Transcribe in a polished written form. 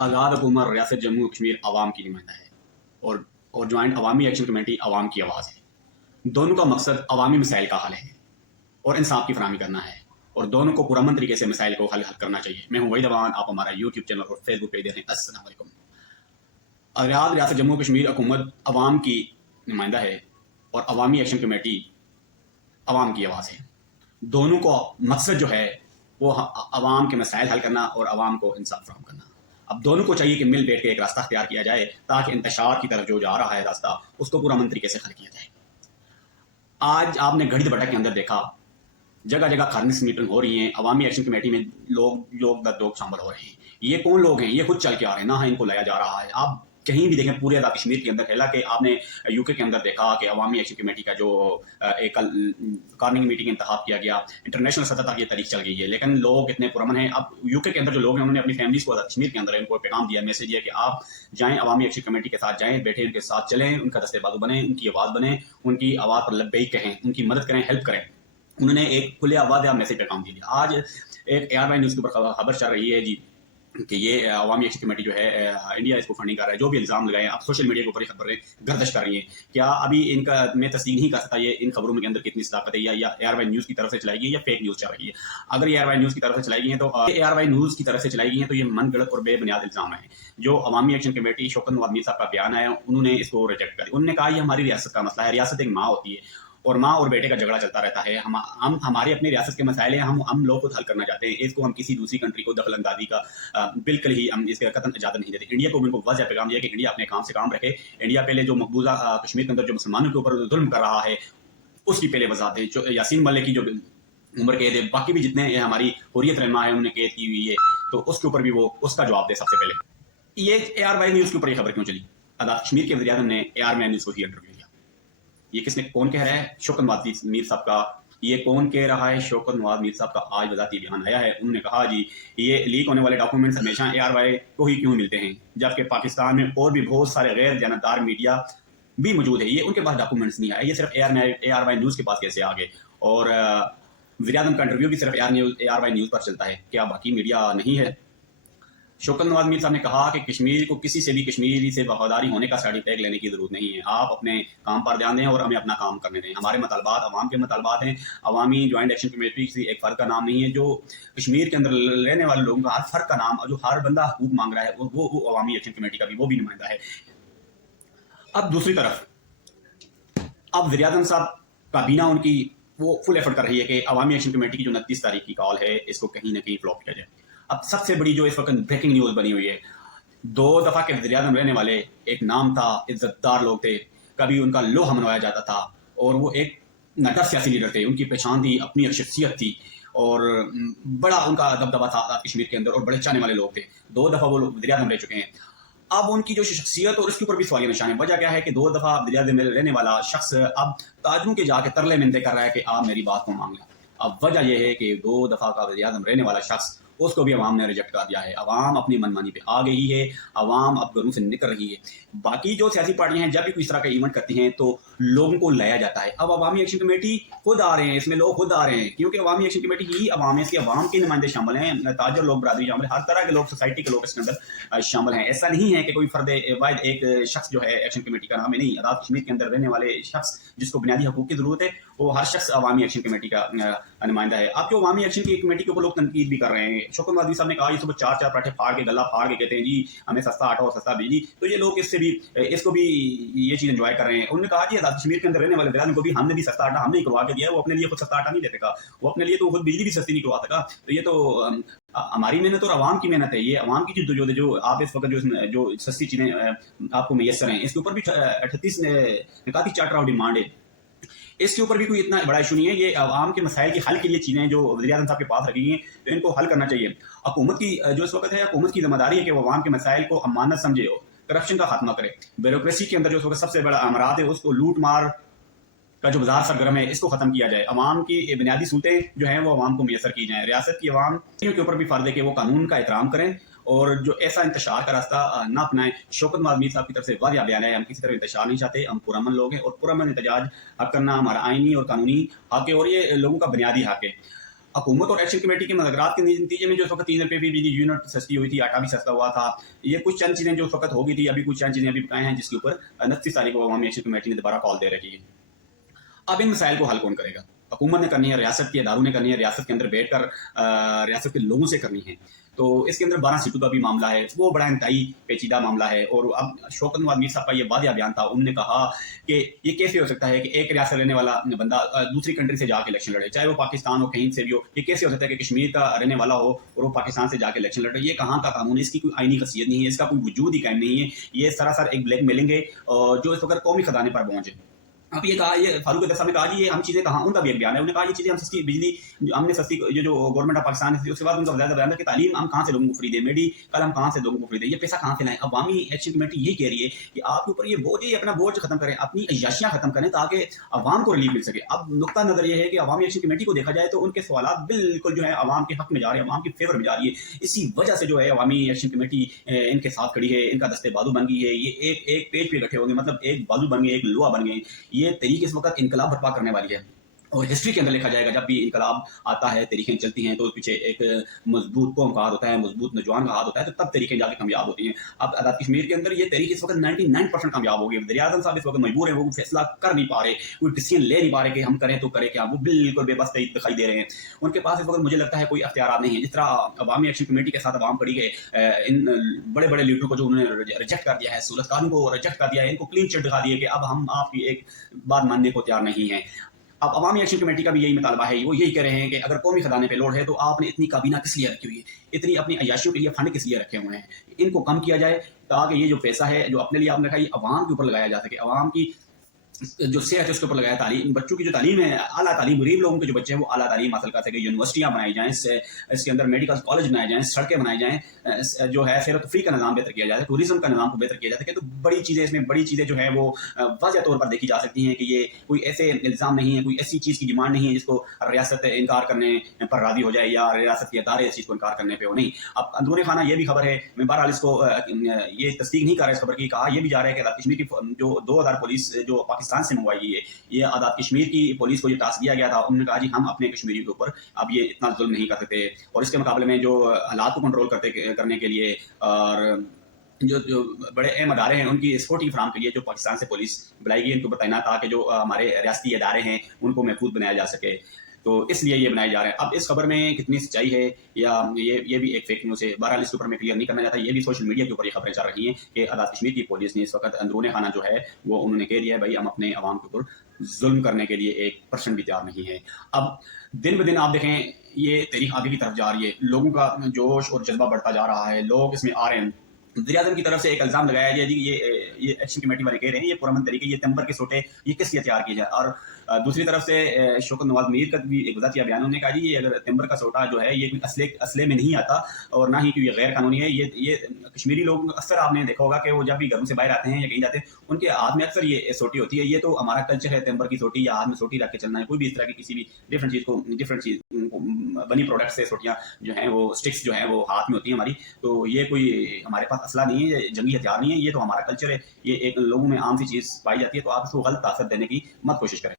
आज़ाद हुकूमत रियासत जम्मू कश्मीर आवाम की नुमाइंदा है और जॉइंट अवामी एक्शन कमेटी आवाम की आवाज़ है। दोनों का मकसद अवामी मसाइल का हल है और इंसाफ की फराहमी करना है और दोनों को पुरअमन तरीके से मसाइल को हल करना चाहिए। मैं हूँ वहीद अवान, आप हमारा यूट्यूब चैनल और फेसबुक पेज देख रहे हैं। अस्सलाम वालेकुम। आज़ाद रियासत जम्मू कश्मीर हुकूमत अवाम की नुमाइंदा है और अवामी एक्शन कमेटी अवाम की आवाज़ है। दोनों को मकसद जो है वो अवाम के मसाइल हल करना और अवाम को इंसाफ फराहम करना। अब दोनों को चाहिए कि मिल बैठ के एक रास्ता अख्तियार किया जाए ताकि इंतशार की तरफ जो जा रहा है रास्ता उसको पूरा तरीके से हल किया जाए। आज आपने घड़ी भटक के अंदर देखा जगह जगह खारनिस मीटिंग हो रही है, अवामी एक्शन कमेटी में लोग शामिल हो रहे हैं। ये कौन लोग हैं? ये खुद चल के आ रहे हैं, ना इनको लाया जा रहा है। आप कहीं भी देखें पूरे आज़ाद कश्मीर के अंदर फैला कि आपने यूके के अंदर देखा कि अवामी एक्शन कमेटी का जो एक कॉर्निंग मीटिंग इंतखाब किया गया, इंटरनेशनल सतह तक ये तारीख चल गई है, लेकिन लोग इतने पुरअमन हैं। अब यूके के अंदर जो लोग हैं उन्होंने अपनी फैमिलीज को आज़ाद कश्मीर के अंदर इनको पैगाम दिया, मैसेज दिया कि आप जाएँ अवामी एक्शन कमेटी के साथ जाएँ, बैठे उनके साथ चलें, उनका दस्तेबाजू बने, उनकी आवाज़ बने, उनकी आवाज़ पर लब्बैक कहें, उनकी मदद करें, हेल्प करें। उन्होंने एक खुले आवाज़ मैसेज पैगाम दिया। आज एक ARY न्यूज़ के ऊपर खबर चल रही है जी कि ये अवामी एक्शन कमेटी जो है इंडिया इसको फंडिंग कर रहा है। जो भी इल्ज़ाम लगाए आप सोशल मीडिया के ऊपर खबरें गर्दिश कर रही हैं, क्या अभी इनका मैं तस्दीक नहीं कर सकता ये इन खबरों में के अंदर कितनी सदाकत है, या ARY न्यूज़ की तरफ से चलाई गई या फेक न्यूज़ चल रही है। अगर ये ARY न्यूज़ की तरफ से चलाई गई है तो ARY न्यूज़ की तरफ से चलाई गई है तो ये मन गलत और बेबुनियाद इल्ज़ाम है। जो अवामी एक्शन कमेटी शौकत नवाज़ मीर साहब का बयान आया उन्होंने इसको रिजेक्ट कर दिया। उन्होंने कहा ये हमारी रियासत का मसला है, रियासत एक माँ होती है और माँ और बेटे का झगड़ा चलता रहता है। हम हमारे अपने रियासत के मसाइल हैं, हम लोग खुद हल करना चाहते हैं। इसको हम किसी दूसरी कंट्री को दखल अंदाजी का बिल्कुल ही हम इसके कतन इजाजत नहीं देते। इंडिया को उनको वजह पैगाम दिया कि इंडिया अपने काम से काम रखे। इंडिया पहले जो मकबूजा कश्मीर के अंदर जो मुसलमानों के ऊपर जुल्म कर रहा है उसकी पहले वजाहत दे। जो यासीन मलिक की जो उम्र कैद है, बाकी भी जितने हमारी हुर्रियत रहनुमा है उन्होंने कैद की हुई है, तो उसके ऊपर भी वो उसका जवाब दे। सबसे पहले ये ARY न्यूज़ के ऊपर ये खबर क्यों चली? आज़ाद कश्मीर के वज़ीर आज़म ने ARY न्यूज़ को ही इंटरव्यू लिया। ये किसने, कौन कह रहा है? शौकत नवाज़ मीर साहब का। ये कौन कह रहा है? शौकत नवाज़ मीर साहब का आज वज़ाती बयान आया है। उन्होंने कहा जी ये लीक होने वाले डॉक्यूमेंट्स हमेशा ARY को ही क्यों मिलते हैं, जबकि पाकिस्तान में और भी बहुत सारे गैर जानबदार मीडिया भी मौजूद है, ये उनके पास डॉक्यूमेंट्स नहीं आए, ये सिर्फ ARY न्यूज़ के पास कैसे आ गए? और वज़ीर आज़म का इंटरव्यू भी सिर्फ ARY न्यूज़ पर चलता है, क्या बाकी मीडिया नहीं है? शौकत नवाज़ मीर साहब ने कहा कि कश्मीर को किसी से भी कश्मीरी से वफादारी होने का सर्टिफिकेट लेने की जरूरत नहीं है। आप अपने काम पर ध्यान दें और हमें अपना काम करने दें। हमारे मतलबात अवाम के मतलबात हैं। अवामी ज्वाइंट एक्शन कमेटी किसी एक फ़र्द का नाम नहीं है। जो कश्मीर के अंदर रहने वाले लोगों का हर फ़र्द का नाम, जो हर बंदा हकूक मांग रहा है वो अवामी एक्शन कमेटी का भी वो भी नुमाइंदा है। अब दूसरी तरफ अब वज़ीर आज़म साहब काबीना उनकी वो फुल एफर्ट कर रही है कि अवामी एक्शन कमेटी की जो 29 तारीख की कॉल है इसको कहीं ना कहीं फ्लॉप किया जाए। अब सबसे बड़ी जो इस वक्त ब्रेकिंग न्यूज़ बनी हुई है, 2 दफ़ा के वज़ीर आज़म रहने वाले एक नाम था, इज्जतदार लोग थे, कभी उनका लोहा मनवाया जाता था और वो एक नगर सियासी लीडर थे। उनकी पहचान थी, अपनी एक शख्सियत थी और बड़ा उनका दबदबा था आज़ाद कश्मीर के अंदर और बड़े चाहने वाले लोग थे। 2 दफ़ा वो वज़ीर आज़म रह चुके हैं। अब उनकी जो शख्सियत और उसके ऊपर भी सवालिया निशान है। वजह क्या है कि 2 दफ़ा वज़ीर आज़म रहने वाला शख्स अब ताजरों के जाके तरले मिन्नतें कर रहा है कि आप मेरी बात को मान लें। अब वजह यह है कि 2 दफ़ा का वज़ीर आज़म रहने वाला शख्स उसको भी अवाम ने रिजेक्ट कर दिया है। अवाम अपनी मनमानी पे आ गई है, अवाम अब घरों से निकल रही है। बाकी जो सियासी पार्टियां हैं जब भी कोई इस तरह का इवेंट करती हैं तो लोगों को लाया जाता है। अब अवामी एक्शन कमेटी खुद आ रहे हैं, इसमें लोग खुद आ रहे हैं क्योंकि अवामी एक्शन कमेटी ही अवाम है, इसके अवाम के नुमाइंदे शामिल हैं, ताजर लोग, बरादरी शामिल है, हर तरह के लोग, सोसाइटी के लोग इसके अंदर शामिल हैं। ऐसा नहीं है कि कोई फर्द वाहिद एक शख्स जो है एक्शन कमेटी का नाम है, नहीं। आज़ाद कश्मीर के अंदर रहने वाले शख्स जिसको बुनियादी हकूक की जरूरत है वो हर शख्स अवामी एक्शन कमेटी का नुमाइंदा है। अब जो अवामी एक्शन की कमेटी के ऊपर लोग तनकीद भी कर रहे हैं, शौकत नवाज़ साहब ने कहा ये सुबह 4 पराठे फाड़ के गला फाड़ के कहते हैं जी हमें सस्ता आटा और सस्ता बिजली, तो ये लोग इसको भी ये चीज़ एंजॉय कर रहे हैं। उन्होंने कहा कि आज़ाद कश्मीर के अंदर रहने वाले वज़ीर को भी हमने भी सस्ता आटा हमने ही करवा के दिया है, वो अपने लिए खुद सस्ता आटा नहीं देते का, वो अपने लिए तो खुद बिजली भी सस्ती नहीं करवा सका। तो ये तो हमारी मेहनत और अवाम की मेहनत है, ये अवाम की जद्दोजहद जो आप इस वक्त जो सस्ती चीज़ें आपको मैसर हैं, इसके ऊपर भी 38 निकाती चार्टर ऑफ डिमांड है, इसके ऊपर भी कोई इतना बड़ा इशू नहीं है। ये अवाम के मसाइल के हल के लिए चीज़ें जो वज़ीर आज़म साहब के पास रखी हैं तो इनको हल करना चाहिए। हुकूमत की जो इस वक्त है, हुकूमत की जिम्मेदारी है कि वो अवाम के मसाइल को अमानत समझे, करप्शन का खात्मा करे, ब्यूरोक्रेसी के अंदर जो इस वक्त सबसे बड़ा अमरात है उसको लूट मार का जो बाजार सरगर्म है इसको खत्म किया जाए। अवाम की बुनियादी सूतें जो हैं वो अवाम को मैसर की जाएँ। रियासत की अवाम के ऊपर भी फ़र्ज़ है कि वो कानून का एहतराम करें और जो ऐसा इंतशार का रास्ता ना अपनाएं। शौकत नवाज़ मीर साहब की तरफ से वाज़ेह बयान है, हम किसी तरह इंतशार नहीं चाहते, हम पुरअमन लोग हैं और पुरअमन एहतजाज हक करना हमारा आइनी और कानूनी हक है और ये लोगों का बुनियादी हक है। हुकूमत और एक्शन कमेटी के मुज़ाकरात के नतीजे में जो इस वक्त 3 रुपये की बिजली यूनिट सस्ती हुई थी, आटा भी सस्ता हुआ था। ये कुछ चंद चीज़ें जो उस वक्त हो गई थी, अभी कुछ चंद चीज़ें अभी बताए हैं जिसके ऊपर 29 तारीख को अवामी एक्शन कमेटी ने दोबारा कॉल दे रखी है। अब इन मसाइल को हल कौन करेगा? हुकूमत ने करनी है, रियासत के इदारों ने करनी है, रियासत के अंदर बैठकर रियासत के लोगों से करनी है। तो इसके अंदर 12 सीटों का भी मामला है, वो बड़ा इंतहाई पेचीदा मामला है। और अब शौकत नवाज मीर साहब का ये वादिया बयान था, उन्होंने कहा कि ये कैसे हो सकता है कि एक रियासत रहने वाला बंदा दूसरी कंट्री से जाके इलेक्शन लड़े, चाहे वो पाकिस्तान हो, कहीं से भी हो। ये कैसे हो सकता है कि कश्मीर का रहने वाला हो और वो पाकिस्तान से जाके इलेक्शन लड़े? ये कहाँ का कानून है? इसकी कोई आईनी खसीयत नहीं है, इसका कोई वजूद ही कायम नहीं है। ये सरासर एक ब्लैक मेलिंग है जो इस वक्त कौमी खजाने पर पहुंचे। अब ये कहा, ये फारूक अब्दुल्ला साहब ने कहा जी ये हम चीज़ें कहाँ, उनका भी एक बयान है, उन्होंने कहा ये चीज़ें हम सस्ती बिजली हमने सस्ती जो गवर्नमेंट ऑफ पाकिस्तान है, उसके बाद उनका ज़्यादा बयान था कि तालीम हम कहाँ से लोगों को फ्री दें, मेडिकल हम कहाँ से लोगों को फ्री दें, ये पैसा कहाँ से लाएं। अवामी एक्शन कमेटी यही कह रही है कि आपके ऊपर ये बोझ है, अपना बोझ खत्म करें, अपनी अय्याशियाँ खत्म करें ताकि अवाम को रिलीफ मिल सके। अब नुकता नज़र ये है कि अवामी एक्शन कमेटी को देखा जाए तो उनके सवाल बिल्कुल जो है अवाम के हक में जा रहे हैं, अवाम की फेवर में जा रही है। इसी वजह से जो है अवामी एक्शन कमेटी इनके साथ खड़ी है, इनका दस्ते बाजू बन गई है। ये एक पेज पे इकट्ठे होंगे, मतलब एक बाजू बन गए, एक लोहा बन गए। ये तरीके इस वक्त इनकलाब बर्पा करने वाली है। और हिस्ट्री के अंदर लिखा जाएगा, जब भी इनकलाब आता है, तरीकें चलती हैं, तो पीछे एक मजबूत कौम का हाथ होता है, मजबूत नौजवान का हाथ होता है, तो तब तरीकें जाके कामयाब होती हैं। अब आज़ाद कश्मीर के अंदर ये तरीके इस वक्त 99% कामयाब हो गए। वज़ीर आज़म साहब इस वक्त मजबूर हैं, वो फैसला कर नहीं पा रहे, कोई डिसीजन ले नहीं पा रहे कि हम करें तो करें क्या। वो बिल्कुल बेबस दिखाई दे रहे हैं। उनके पास इस वक्त मुझे लगता है कोई अख्तियार नहीं है। जिस तरह अवामी एक्शन कमेटी के साथ अवाम खड़ी है, इन बड़े बड़े लीडरों को जो उन्होंने रिजेक्ट कर दिया है, सूरत कानून को रिजेक्ट कर दिया है, इनको क्लीन चिट दिखा दिए कि अब हम आपकी एक बात मानने को तैयार नहीं है। अब अवामी एक्शन कमेटी का भी यही मुतालबा है, वो यही कह रहे हैं कि अगर कौमी खजाने पे लोड है तो आपने इतनी काबीना किस लिए रखी हुई है, इतनी अपनी अय्याशियों के लिए फंड किस लिए रखे हुए हैं, इनको कम किया जाए ताकि ये जो पैसा है जो अपने लिए आपने रखा, ये अवाम के ऊपर लगाया जा सके। अवाम की जो सेहत है उसके ऊपर लगाया, तालीम, बच्चों की जो तालीम है, आला तालीम, गरीब लोगों के जो बच्चे हैं वो आला तालीम हासिल कर सके, यूनिवर्सिटियाँ बनाई जाएँ, इसके अंदर मेडिकल कॉलेज बनाए जाएँ, सड़कें बनाई जाएँ, जो है सैर तफरीह का निज़ाम बेहतर किया जाए, टूरिज्म का निज़ाम को बेहतर किया जा सके। तो बड़ी चीज़ें इसमें, बड़ी चीज़ें जो है वो वाज़ह तौर पर देखी जा सकती हैं कि ये कोई ऐसे इल्ज़ाम नहीं है, कोई ऐसी चीज़ की डिमांड नहीं है जिसको रियासत इनकार करने पर राज़ी हो जाए या रियासत के अदारे इस चीज़ को इनकार करने पर हो। नहीं, अब अंदरूनी खाना ये भी खबर है, मैं बहरहाल इसको ये तस्दीक नहीं कर रहा इस खबर की। कहा ये भी जा रहा है कि आज़ाद कश्मीर की जो 2000 पुलिस जो पाकिस्तान से मंगवाई गई है, ये आज़ाद कश्मीर की पुलिस को ये टास्क दिया गया था। उन्होंने कहा जी हम अपने कश्मीरियों के ऊपर अब ये इतना जुल्म नहीं कर सकते, और इसके मुकाबले में जो हालात को कंट्रोल करने के लिए और जो बड़े अहम अदारे हैं उनकी सिक्योरिटी फराम के लिए जो पाकिस्तान से पुलिस बुलाई गई, उनको बताना था कि जो हमारे रियासती अदारे हैं उनको महफूज बनाया जा सके। तो इसलिए ये बनाए जा रहे हैं। अब इस खबर में कितनी सच्चाई है या ये भी एक फेक न्यूज़ है, बहरहाल इसके ऊपर मैं क्लियर नहीं करना चाहता। ये भी सोशल मीडिया के ऊपर ये खबरें चल रही हैं कि आज़ाद कश्मीर की पुलिस ने इस वक्त अंदरूनी खाना जो है वो उन्होंने कह दिया है भाई हम अपने अवाम के ऊपर जुल्म करने के लिए 1% भी तैयार नहीं है। अब दिन ब दिन आप देखें ये तहरीक आगे की तरफ जा रही है, लोगों का जोश और जज्बा बढ़ता जा रहा है, लोग इसमें आ रहे हैं। वज़ीर आज़म की तरफ से एक इल्ज़ाम लगाया गया जी ये एक्शन कमेटी वाले कह रहे हैं ये पुरअमन तरीके, ये तंबर के सोटे ये किस लिए तैयार किए जाए। और दूसरी तरफ से शौकत नवाज मीर का भी एक वज़ाहत बयान, उन्होंने कहा जी ये अगर तंबर का सोटा जो है ये कोई असले में नहीं आता और ना ही कोई गैर कानूनी है। ये कश्मीरी लोग अक्सर आपने देखा होगा कि वो जब भी घरों से बाहर आते हैं या कहीं जाते हैं उनके हाथ में अक्सर ये सोटी होती है। ये तो हमारा कल्चर है, तंबर की सोटी या हाथ में सोटी रख के चलना है। कोई भी इस तरह की किसी भी डिफरेंट चीज़ बनी प्रोडक्ट से सोटियाँ जो हैं वो स्टिक्स जो हैं वो हाथ में होती हैं हमारी। तो ये कोई हमारे पास असला नहीं है, जंगी हथियार नहीं है, ये तो हमारा कल्चर है। ये एक लोगों में आम सी चीज़ पाई जाती है, तो आप इसको गलत ताकत देने की मत कोशिश करें।